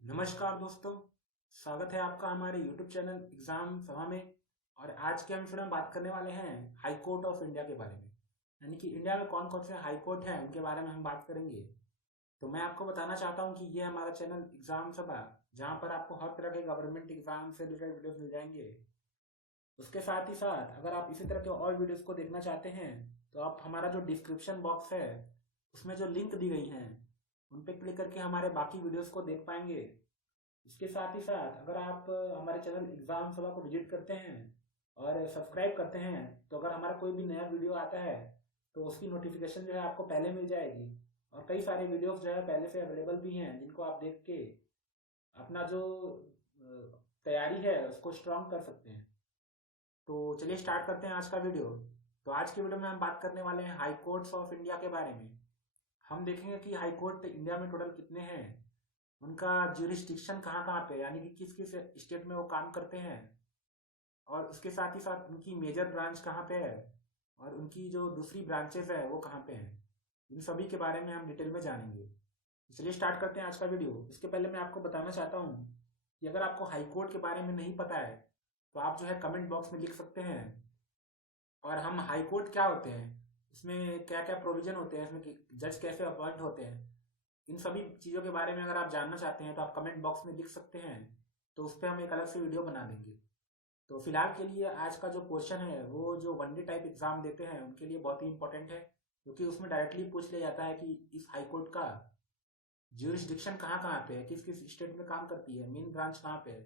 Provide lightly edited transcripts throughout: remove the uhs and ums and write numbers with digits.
नमस्कार दोस्तों। स्वागत है आपका हमारे YouTube चैनल एग्जाम सभा में। और आज के हम फिर हम बात करने वाले हैं हाई कोर्ट ऑफ इंडिया के बारे में। यानी कि इंडिया में कौन कौन से हाई कोर्ट हैं उनके बारे में हम बात करेंगे। तो मैं आपको बताना चाहता हूं कि ये हमारा चैनल एग्जाम सभा, जहां पर आपको हर तरह के गवर्नमेंट एग्जाम से रिलेटेड वीडियोस मिल जाएंगे। उसके साथ ही साथ अगर आप इसी तरह के और वीडियोस को देखना चाहते हैं तो आप हमारा जो डिस्क्रिप्शन बॉक्स है उसमें जो लिंक दी गई हैं उन पे क्लिक करके हमारे बाकी वीडियोस को देख पाएंगे। इसके साथ ही साथ अगर आप हमारे चैनल एग्जाम सभा को विजिट करते हैं और सब्सक्राइब करते हैं तो अगर हमारा कोई भी नया वीडियो आता है तो उसकी नोटिफिकेशन जो है आपको पहले मिल जाएगी। और कई सारे वीडियोस जो है पहले से अवेलेबल भी हैं जिनको आप देख के अपना जो तैयारी है उसको स्ट्रांग कर सकते हैं। तो चलिए स्टार्ट करते हैं आज का वीडियो। तो आज के वीडियो में हम बात करने वाले हैं हाई कोर्ट्स ऑफ इंडिया के बारे में। हम देखेंगे कि हाई कोर्ट इंडिया में टोटल कितने हैं, उनका ज्यूरिस्डिक्शन कहाँ कहाँ पे, यानी कि किस किस स्टेट में वो काम करते हैं, और उसके साथ ही साथ उनकी मेजर ब्रांच कहाँ पे है और उनकी जो दूसरी ब्रांचेस है वो कहाँ पे हैं। इन सभी के बारे में हम डिटेल में जानेंगे। तो चलिए स्टार्ट करते हैं आज का वीडियो। इसके पहले मैं आपको बताना चाहता हूँ कि अगर आपको हाई कोर्ट के बारे में नहीं पता है तो आप जो है कमेंट बॉक्स में लिख सकते हैं। और हम हाई कोर्ट क्या होते हैं, इसमें क्या क्या प्रोविजन होते हैं, इसमें जज कैसे अपॉइंट होते हैं, इन सभी चीज़ों के बारे में अगर आप जानना चाहते हैं तो आप कमेंट बॉक्स में लिख सकते हैं। तो उस पर हम एक अलग से वीडियो बना देंगे। तो फिलहाल के लिए आज का जो क्वेश्चन है वो जो वनडे टाइप एग्जाम देते हैं उनके लिए बहुत ही इंपॉर्टेंट है, क्योंकि उसमें डायरेक्टली पूछ लिया जाता है कि इस हाई कोर्ट का ज्यूरिस्डिक्शन कहाँ कहाँ पे है, किस किस स्टेट में काम करती है, मेन ब्रांच कहाँ पे है,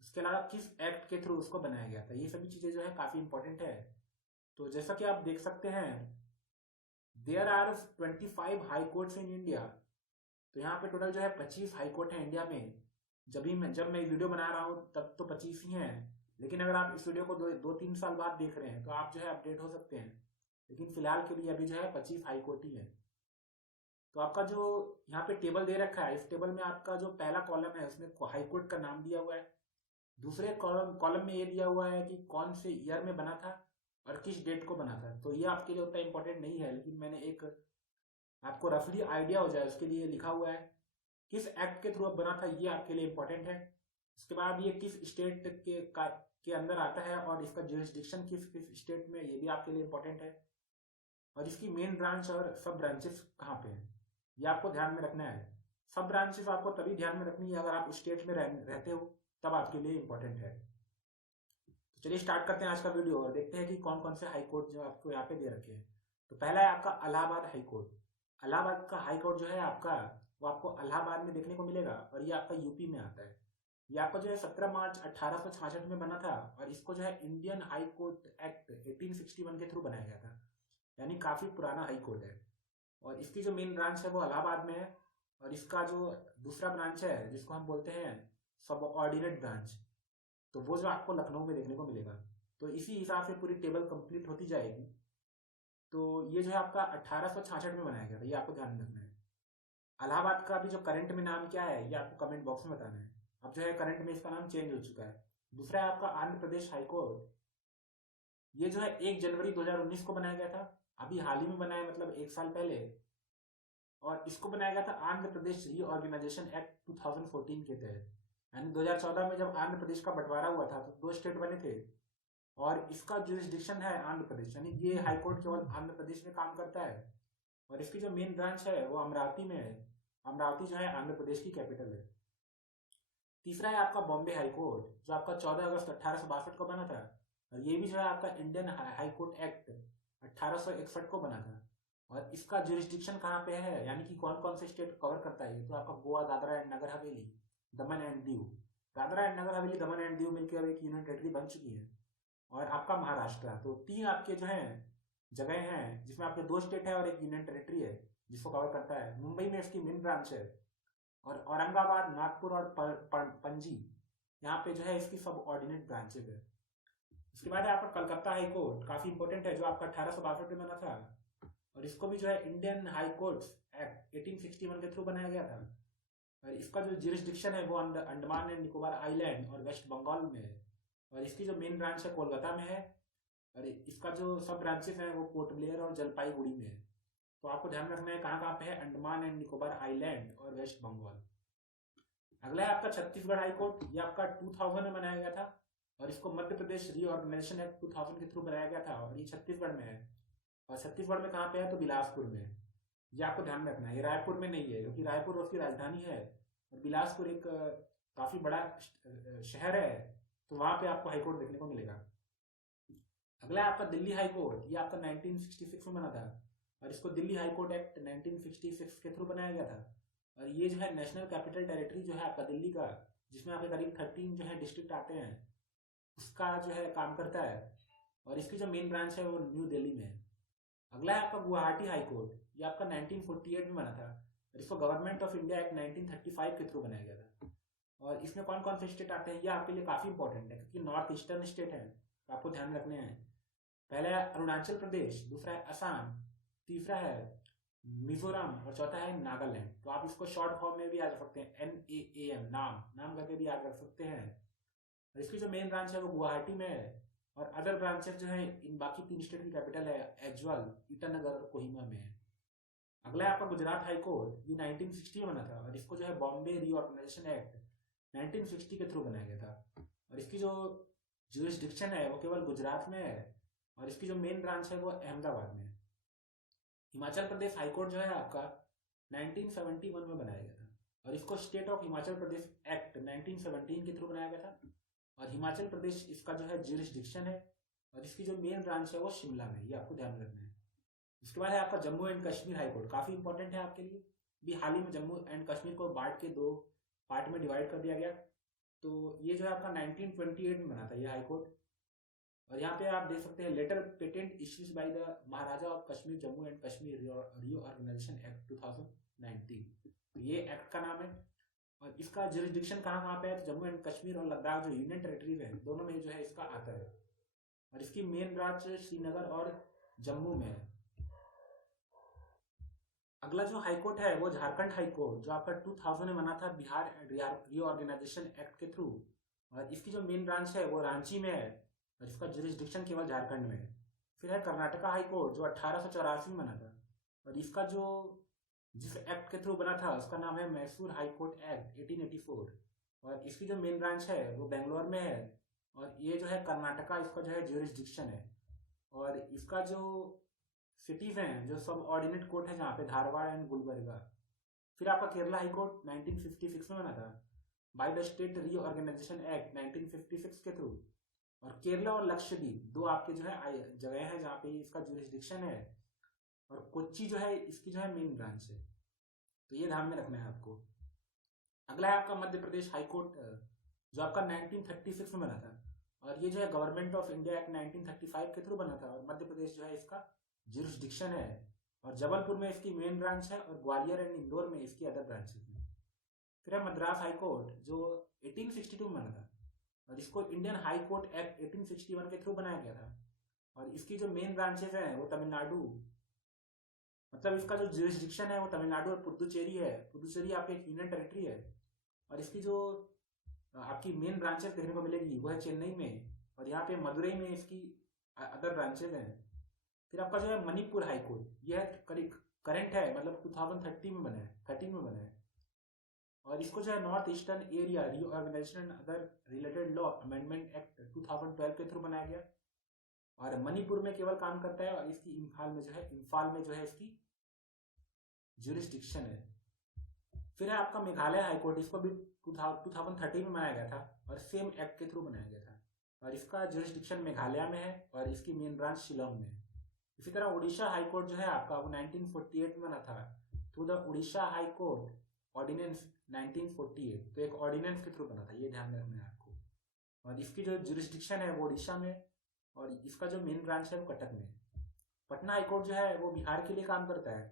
उसके अलावा किस एक्ट के थ्रू उसको बनाया गया था। ये सभी चीजें जो है काफी इंपॉर्टेंट है। तो जैसा कि आप देख सकते हैं, there are 25 high courts in India. तो यहाँ पे टोटल जो है 25 हाई कोर्ट है इंडिया में। जब मैं वीडियो बना रहा हूँ तब तो 25 ही हैं। लेकिन अगर आप इस वीडियो को दो तीन साल बाद देख रहे हैं तो आप जो है अपडेट हो सकते हैं। लेकिन फिलहाल के लिए अभी जो है 25 हाई कोर्ट ही है। तो आपका जो यहाँ पे टेबल दे रखा है, इस टेबल में आपका जो पहला कॉलम है उसमें हाई कोर्ट का नाम दिया हुआ है। दूसरे कॉलम कॉलम में ये दिया हुआ है कि कौन से ईयर में बना था और किस डेट को बना था। तो ये आपके लिए उतना इंपॉर्टेंट नहीं है, लेकिन मैंने एक आपको रफली आइडिया हो जाए उसके लिए लिखा हुआ है। किस एक्ट के थ्रू अब बना था ये आपके लिए इंपॉर्टेंट है। उसके बाद ये किस स्टेट के अंदर आता है और इसका जुरिस्डिक्शन किस किस स्टेट में, ये भी आपके लिए इंपॉर्टेंट है। और इसकी मेन ब्रांच और सब ब्रांचेस कहाँ पे हैं ये आपको ध्यान में रखना है। सब ब्रांचेस आपको तभी ध्यान में रखनी है अगर आप उस स्टेट में रहते हो, तब आपके लिए इंपॉर्टेंट है। तो चलिए स्टार्ट करते हैं आज का वीडियो और देखते हैं कि कौन कौन से हाई कोर्ट जो आपको यहाँ पे दे रखे हैं। तो पहला है आपका इलाहाबाद हाई कोर्ट। इलाहाबाद का हाई कोर्ट जो है आपका, वो आपको इलाहाबाद में देखने को मिलेगा और ये आपका यूपी में आता है। ये आपका जो है 17 मार्च 1866 में बना था और इसको जो है इंडियन हाई कोर्ट एक्ट 1861 के थ्रू बनाया गया था। यानी काफी पुराना हाई कोर्ट है। और इसकी जो मेन ब्रांच है वो इलाहाबाद में है। और इसका जो दूसरा ब्रांच है जिसको हम बोलते हैं सब ऑर्डिनेट ब्रांच, तो वो जो आपको लखनऊ में देखने को मिलेगा। तो इसी हिसाब से पूरी टेबल कंप्लीट होती जाएगी। तो ये जो है आपका 1866 में बनाया गया था, ये आपको ध्यान में रखना है। इलाहाबाद का अभी जो करंट में नाम क्या है ये आपको कमेंट बॉक्स में बताना है। अब जो है करंट में इसका नाम चेंज हो चुका है। दूसरा है आपका आंध्र प्रदेश हाईकोर्ट। ये जो है 1 जनवरी 2019 को बनाया गया था। अभी हाल ही में बना है, मतलब एक साल पहले। और इसको बनाया गया था आंध्र प्रदेश रीऑर्गेनाइजेशन एक्ट 2014 के तहत। यानी 2014 में जब आंध्र प्रदेश का बंटवारा हुआ था तो दो स्टेट बने थे और इसका जुरिस्डिक्शन है आंध्र प्रदेश, यानी ये हाईकोर्ट केवल आंध्र प्रदेश में काम करता है। और इसकी जो मेन ब्रांच है वो अमरावती में है। अमरावती जो है आंध्र प्रदेश की कैपिटल है। तीसरा है आपका बॉम्बे हाईकोर्ट, जो आपका 14 अगस्त 1862 को बना था। और ये भी जो है आपका इंडियन हाईकोर्ट एक्ट 1861 को बना था। और इसका जुरिस्डिक्शन कहाँ पे है, यानी कि कौन कौन से स्टेट कवर करता है, ये तो आपका Goa, Dadra and Nagar Haveli, Daman and Diu. Dadra and Nagar Haveli, Daman and Diu मिलकर अब एक यूनियन टेरिटरी बन चुकी है। और आपका महाराष्ट्र। तो तीन आपके जो है जगह हैं जिसमें आपके दो स्टेट है और एक यूनियन टेरिटरी है जिसको कवर करता है। मुंबई में इसकी मेन ब्रांच है। और औरंगाबाद, नागपुर और पणजी, यहाँ पे जो है इसकी सब ऑर्डिनेट ब्रांचेज है। इसके बाद है आपका कलकत्ता हाई कोर्ट, काफी इंपॉर्टेंट है, जो आपका 1862 में बना था। और इसको भी जो है इंडियन हाई कोर्ट एक्ट 1861 के थ्रू बनाया गया था। और इसका जो जुरिस्डिक्शन है वो अंडमान एंड निकोबार आइलैंड और वेस्ट बंगाल में है। और इसकी जो मेन ब्रांच है कोलकाता में है। और इसका जो सब ब्रांचेस हैं वो पोर्ट ब्लेयर और जलपाईगुड़ी में है। तो आपको ध्यान रखना है कहाँ कहाँ पे है, अंडमान एंड निकोबार आइलैंड और वेस्ट बंगाल। अगला है आपका छत्तीसगढ़ हाई कोर्ट। ये आपका 2000 में बनाया गया था और इसको मध्य प्रदेश रीऑर्गेनाइजेशन एक्ट 2000 के थ्रू बनाया गया था और ये छत्तीसगढ़ में है। और छत्तीसगढ़ में कहाँ पे है? तो बिलासपुर में है। ये आपको ध्यान में रखना है। ये रायपुर में नहीं है क्योंकि रायपुर उसकी राजधानी है और बिलासपुर एक काफी बड़ा शहर है, तो वहां पे आपको हाईकोर्ट देखने को मिलेगा। अगला है आपका दिल्ली हाई कोर्ट। ये आपका 1966 में बना था और इसको दिल्ली हाई कोर्ट एक्ट 1966 के थ्रू बनाया गया था। और ये जो है नेशनल कैपिटल टेरिटरी जो है आपका दिल्ली का, जिसमें आपके करीब 13 जो है डिस्ट्रिक्ट आते हैं, उसका जो है काम करता है। और इसकी जो मेन ब्रांच है वो न्यू दिल्ली में है। अगला है आपका गुवाहाटी हाई कोर्ट। ये आपका 1948 में बना था और इसको गवर्नमेंट ऑफ इंडिया एक्ट 1935 के थ्रू बनाया गया था। और इसमें कौन कौन से स्टेट आते हैं ये आपके लिए काफी इंपॉर्टेंट है क्योंकि नॉर्थ ईस्टर्न स्टेट है, तो आपको ध्यान रखने हैं। पहला है अरुणाचल प्रदेश, दूसरा है असम, तीसरा है मिजोरम और चौथा है नागालैंड। तो आप इसको शॉर्ट फॉर्म में भी याद रख सकते हैं, NAAM, नाम नाम करके भी याद रख सकते हैं। और इसकी जो मेन ब्रांच है वो गुवाहाटी में है और अदर ब्रांचेस जो है इन बाकी 3 स्टेट की कैपिटल है एजवल, ईटानगर और कोहिमा में है। अगला है आपका गुजरात हाई कोर्ट। ये 1960 में बना था और इसको जो है बॉम्बे रीऑर्गेनाइजेशन एक्ट 1960 के थ्रू बनाया गया था। और इसकी जो जुरिस्डिक्शन है वो केवल गुजरात में है और इसकी जो मेन ब्रांच है वो अहमदाबाद में है। हिमाचल प्रदेश हाईकोर्ट जो है आपका 1971 में बनाया गया था और इसको state of Himachal Pradesh act 1917 के थ्रू बनाया गया था। और हिमाचल प्रदेश इसका जो है जुरिस्डिक्शन है और इसकी जो मेन ब्रांच है वो शिमला में, ये आपको ध्यान रखना है। इसके बाद है आपका जम्मू एंड कश्मीर हाईकोर्ट, काफी इंपॉर्टेंट है आपके लिए। भी हाल ही में जम्मू एंड कश्मीर को बांट के 2 पार्ट में डिवाइड कर दिया गया। तो ये जो है आपका 1928 में बना था ये हाईकोर्ट। और यहाँ पे आप देख सकते हैं letter patent issues by the Maharaja of Kashmir Jammu and Kashmir reorganization act 2019, तो ये एक्ट का नाम है। और इसका जुरिस्डिक्शन कहाँ कहाँ पे है? तो जम्मू एंड कश्मीर और लद्दाख जो यूनियन टेरिटरीज है दोनों में जो है इसका आता है। और इसकी मेन ब्रांच श्रीनगर और जम्मू में है। अगला जो हाईकोर्ट है वो झारखंड हाईकोर्ट, जो आपका 2000 में बना था बिहार रीऑर्गेनाइजेशन एक्ट के थ्रू। और इसकी जो मेन ब्रांच है वो रांची में है और इसका जुरिस्डिक्शन केवल झारखंड में है। फिर है कर्नाटका हाईकोर्ट जो 1884 में बना था और इसका जो जिस एक्ट के थ्रू बना था उसका नाम है मैसूर हाईकोर्ट एक्ट 1884। और इसकी जो मेन ब्रांच है वो बेंगलोर में है और ये जो है कर्नाटका इसका जो है जुरिस्डिक्शन है। और इसका जो सिटीज हैं जो सब ऑर्डिनेट कोर्ट है जहाँ पे धारवाड़ एंड गुलबर्गा। फिर आपका केरला हाईकोर्ट 1956 में बना था by the state reorganization act 1956 के थ्रू। और केरला और लक्षद्वीप 2 आपके जो है जगह है जहाँ पे इसका जुरिस्डिक्शन है। और कोच्चि जो है इसकी जो है मेन ब्रांच है, तो ये ध्यान में रखना है आपको। अगला है आपका मध्य प्रदेश हाईकोर्ट जो आपका 1936 में बना था और ये जो है गवर्नमेंट ऑफ इंडिया एक्ट 1935 के थ्रू बना था। और मध्य प्रदेश जो है इसका जुरिस्डिक्शन है और जबलपुर में इसकी मेन ब्रांच है और ग्वालियर एंड इंदौर में इसकी अदर ब्रांचेस हैं। फिर है मद्रास हाईकोर्ट जो 1862 में बना था और इसको इंडियन हाई कोर्ट एक्ट 1861 के थ्रू बनाया गया था। और इसकी जो मेन ब्रांचेस हैं वो तमिलनाडु, मतलब इसका जो जुरिस्डिक्शन है वो तमिलनाडु और पुदुचेरी है। पुदुचेरी आपकी एक यूनियन टेरिटरी है। और इसकी जो आपकी मेन ब्रांचेस देखने को मिलेगी वो है चेन्नई में और यहाँ पे मदुरई में इसकी अदर ब्रांचेस हैं। फिर आपका जो है मणिपुर हाईकोर्ट, यह करंट है, मतलब 2013 में बना है, 13 में बना है। और इसको जो है north eastern area reorganization and other related law amendment act 2012 के थ्रू बनाया गया और मणिपुर में केवल काम करता है। और इसकी इम्फाल में जो है इसकी जुरिस्डिक्शन है। फिर है आपका मेघालय हाईकोर्ट, इसको भी 2013 में बनाया गया था और सेम एक्ट के थ्रू बनाया गया था और इसका जुरिस्डिक्शन मेघालय में है और इसकी मेन ब्रांच शिलोंग में है। इसी तरह उड़ीसा हाईकोर्ट जो है आपका वो 1948 में बना था through the Orissa high court ordinance 1948, तो एक ऑर्डिनेंस के थ्रू बना था, ये ध्यान में रखना है आपको। और इसकी जो जुरिस्डिक्शन है वो उड़ीसा में और इसका जो मेन ब्रांच है वो कटक में। पटना हाईकोर्ट जो है वो बिहार के लिए काम करता है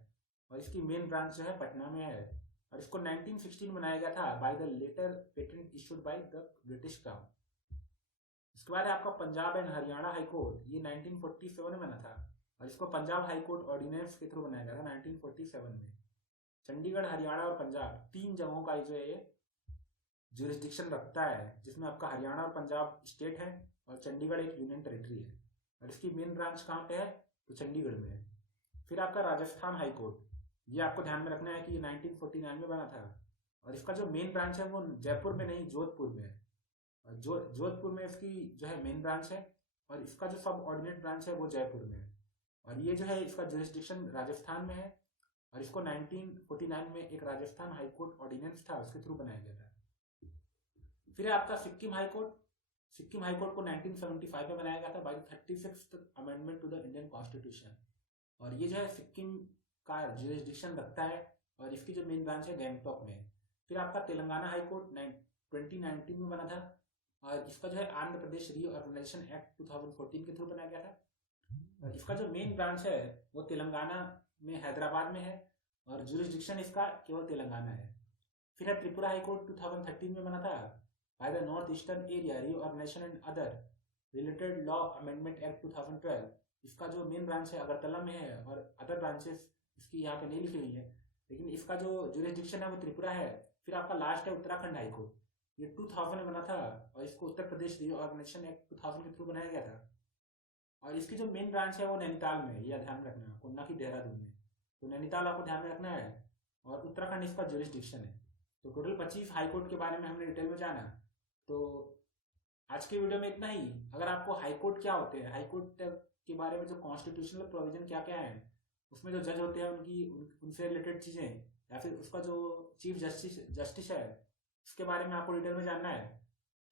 और इसकी मेन ब्रांच जो है पटना में है और इसको 1916 में बनाया गया था by the letter patent issued by the British crown. इसके बाद है आपका पंजाब एंड हरियाणा हाईकोर्ट, ये 1947 में बना था और इसको पंजाब हाईकोर्ट ऑर्डिनेंस के थ्रू बनाया गया था 1947 में। चंडीगढ़, हरियाणा और पंजाब 3 जगहों का जो है जुरिस्डिक्शन रखता है, जिसमें आपका हरियाणा और पंजाब स्टेट है और चंडीगढ़ एक यूनियन टेरिटरी है और इसकी मेन ब्रांच कहाँ पे है? तो चंडीगढ़ में है। फिर आपका राजस्थान हाईकोर्ट, ये आपको ध्यान में रखना है कि ये 1949 में बना था और इसका जो मेन ब्रांच है वो जयपुर में नहीं जोधपुर में है। और जोधपुर में इसकी जो है मेन ब्रांच है, और इसका जो सब ऑर्डिनेट ब्रांच है वो जयपुर में है। और ये जो है इसका जुरिस्डिक्शन राजस्थान में है, और इसको 1949 में एक राजस्थान हाईकोर्ट ऑर्डिनेंस था, उसके थ्रू बनाया गया था। फिर है आपका सिक्किम हाईकोर्ट। सिक्किम हाईकोर्ट को 1975 में बनाया गया था by 36th amendment to the Indian constitution. और ये जो है सिक्किम का जुरिस्डिक्शन रखता है, और इसकी जो मेन ब्रांच है गैंगटॉक में है। फिर आपका तेलंगाना हाईकोर्ट 2019 में बना था, और इसका जो है आंध्र प्रदेश रीऑर्गेनाइजेशन एक्ट 2014 के थ्रू बनाया गया था। और इसका जो मेन ब्रांच है वो तेलंगाना में हैदराबाद में है, और जुरिस्डिक्शन इसका केवल तेलंगाना है। फिर है त्रिपुरा हाईकोर्ट 2013 में बना था by the north eastern area reorganization and other related law amendment act 2012। इसका जो मेन ब्रांच है अगरतला में है, और अदर ब्रांचेस इसकी यहाँ पे नहीं लिखी हुई है, लेकिन इसका जो जुरिस्डिक्शन है वो त्रिपुरा है। फिर आपका लास्ट है उत्तराखंड हाईकोर्ट, ये 2000 में बना था, और इसको उत्तर प्रदेश रीऑर्गेनाइजेशन एक्ट 2000 के थ्रू बनाया गया था। और इसकी जो मेन ब्रांच है वो नैनीताल में है, यह ध्यान रखना है आपको, ना कि देहरादून में। तो नैनीताल आपको ध्यान में रखना है, और उत्तराखंड इसका जुरिस्डिक्शन है। तो टोटल 25 हाईकोर्ट के बारे में हमने डिटेल में जाना। तो आज की वीडियो में इतना ही। अगर आपको हाईकोर्ट क्या होते हैं, हाईकोर्ट के बारे में जो कॉन्स्टिट्यूशनल प्रोविजन क्या क्या है, उसमें जो जज होते हैं उनसे रिलेटेड चीज़ें, या फिर उसका जो चीफ जस्टिस है उसके बारे में आपको डिटेल में जानना है,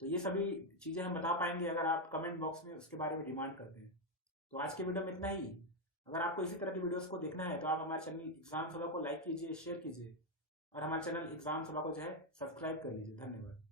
तो ये सभी चीज़ें हम बता पाएंगे अगर आप कमेंट बॉक्स में उसके बारे में डिमांड करते हैं। तो आज के वीडियो में इतना ही। अगर आपको इसी तरह की वीडियोस को देखना है तो आप हमारे चैनल एग्जाम सभा को लाइक कीजिए, शेयर कीजिए, और हमारे चैनल एग्जाम सभा को जो है सब्सक्राइब कर लीजिए। धन्यवाद।